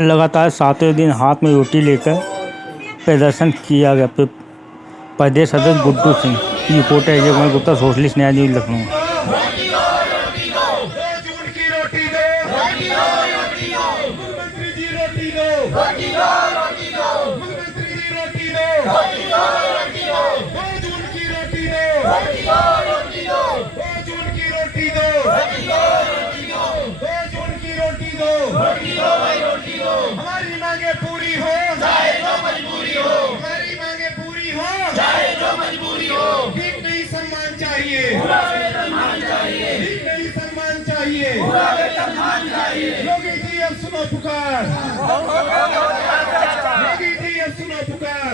लगातार सातवें दिन हाथ में रोटी लेकर प्रदर्शन किया गया। प्रदेश अध्यक्ष गुड्डू सिंह की रिपोर्ट है। अजय कुमार गुप्ता, सोशलिस्ट न्याय न्यूज, लखनऊ। हमारी मांगे पूरी हो चाहे जो मजबूरी हो, हमारी मांगे पूरी हो चाहे जो मजबूरी हो। ठीक नहीं सम्मान चाहिए, ठीक नहीं सम्मान चाहिए। योगी जी अब सुनो पुकार, योगी जी अब सुनो पुकार,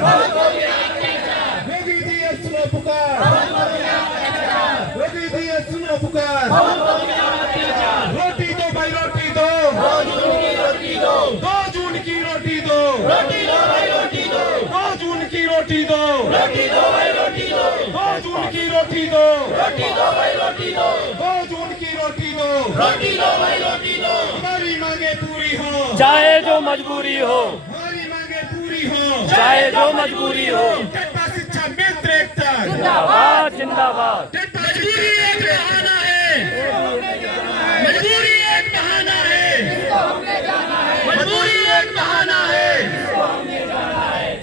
योगी जी अब सुनो पुकार, योगी जी अब सुनो पुकार। रोटी दो भाई, रोटी दो, 2 जून की रोटी दो, 2 जून की रोटी दो, 2 जून की रोटी दो, 2 जून की रोटी दो। हमारी मांगे पूरी हो चाहे जो मजबूरी हो, हमारी मांगे पूरी हो चाहे जो मजबूरी हो। टेपा शिक्षा मित्र एकता जिंदाबाद जिंदाबाद। मजबूरी एक बहाना है, मजबूरी एक बहाना है, मजबूरी एक बहाना है,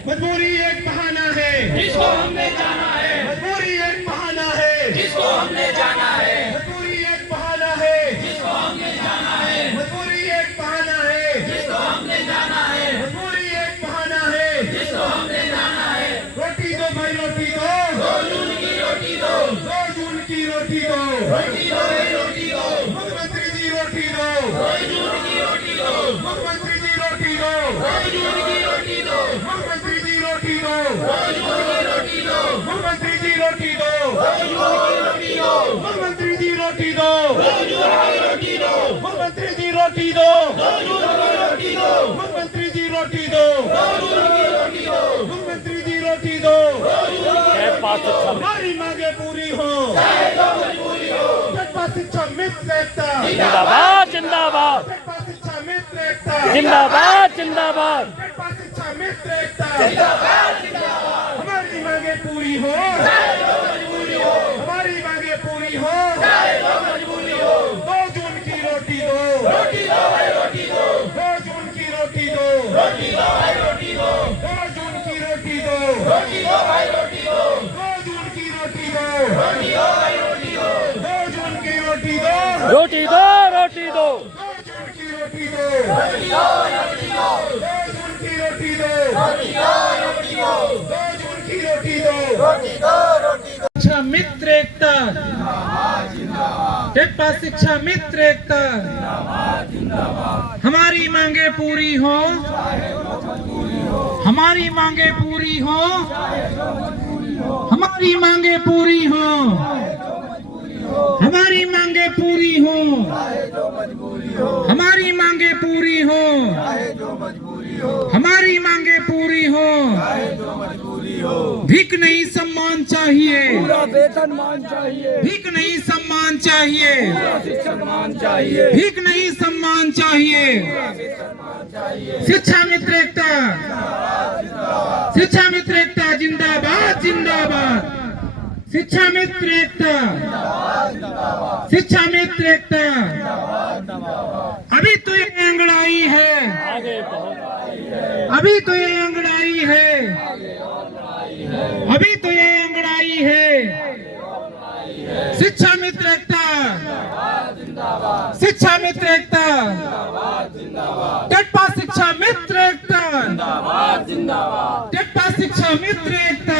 मजबूरी एक बहाना है, जिसको हमने जाना है। मजबूरी एक बहाना है, जिसको हमने जाना है। मजबूरी एक बहाना है, जिसको हमने जाना है। मजबूरी एक बहाना है, जिसको हमने जाना है। मजबूरी एक बहाना है, जिसको हमने जाना है। रोटी दो भाई, रोटी दो, 2 जून की रोटी दो, 2 जून की रोटी दो, रोटी दो भाई, रोटी दो। मुख्यमंत्री जी रोटी दो, 2 जून की रोटी दो, मुख्यमंत्री जी रोटी दो, 2 जून की रोटी दो, मुख्यमंत्री जी रोटी दो, 2 जून की रोटी दो, मुख्यमंत्री जी रोटी दो, 2 जून की रोटी दो, मुख्यमंत्री जी रोटी दो, 2 जून की रोटी दो, मुख्यमंत्री जी रोटी दो, 2 जून की रोटी दो, मुख्यमंत्री जी रोटी दो, 2 जून की रोटी दो, मुख्यमंत्री जी रोटी दो। हमारी मांगे पूरी हो चाहे जो मजबूरी हो। टेपा शिक्षा मित्र एकता जिंदाबाद जिंदाबाद, टेपा शिक्षा मित्र एकता जिंदाबाद जिंदाबाद। टेपा शिक्षा मित्र एकता जिंदाबाद। हमारी मांगे पूरी हो चाहे जो मजबूरी हो, हमारी मांगे पूरी हो चाहे जो मजबूरी हो। 2 जून की रोटी दो, रोटी दो भाई, रोटी दो, 2 जून की रोटी दो, रोटी दो भाई, रोटी दो, 2 जून की रोटी दो, रोटी दो भाई, रोटी दो, 2 जून की रोटी दो, रोटी दो भाई, रोटी दो, 2 जून की रोटी दो, रोटी दो, रोटी दो, 2 जून की रोटी दो, रोटी दो, रोटी दो, 2 जून की रोटी दो, रोटी दो, रोटी दो, 2 जून की रोटी दो, रोटी दो, रोटी दो। शिक्षा मित्र एकता टेपा शिक्षा मित्र एकता। हमारी मांगे पूरी हो, हमारी मांगे पूरी हो, हमारी मांगे पूरी हो, हमारी मांगे पूरी हो, हमारी मांगे पूरी हो, हमारी मांगे पूरी हो। भीख नहीं सम्मान चाहिए, पूरा वेतन मान चाहिए, भीख नहीं सम्मान चाहिए, सम्मान चाहिए, भीख नहीं सम्मान चाहिए। शिक्षा मित्र एकता, शिक्षा मित्र एकता जिंदाबाद जिंदाबाद। शिक्षा मित्र एकता, शिक्षा मित्र एकता। अभी तो ये अंगड़ाई है, अभी तो ये अंगड़ाई है, अभी तो ये अंगड़ाई है। शिक्षा मित्र एकता, शिक्षा मित्र एकता, टेपा शिक्षा मित्र एकता, टेपा शिक्षा मित्र एकता,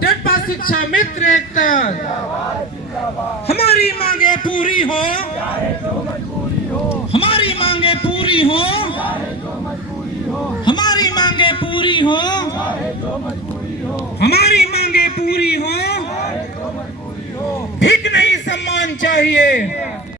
टेपा शिक्षा मित्र एकता। हमारी मांगे पूरी हो, हमारी मांगे पूरी हो, हमारी मांगे पूरी हो, हमारी मांगे पूरी हो। भीख नहीं सम्मान चाहिए,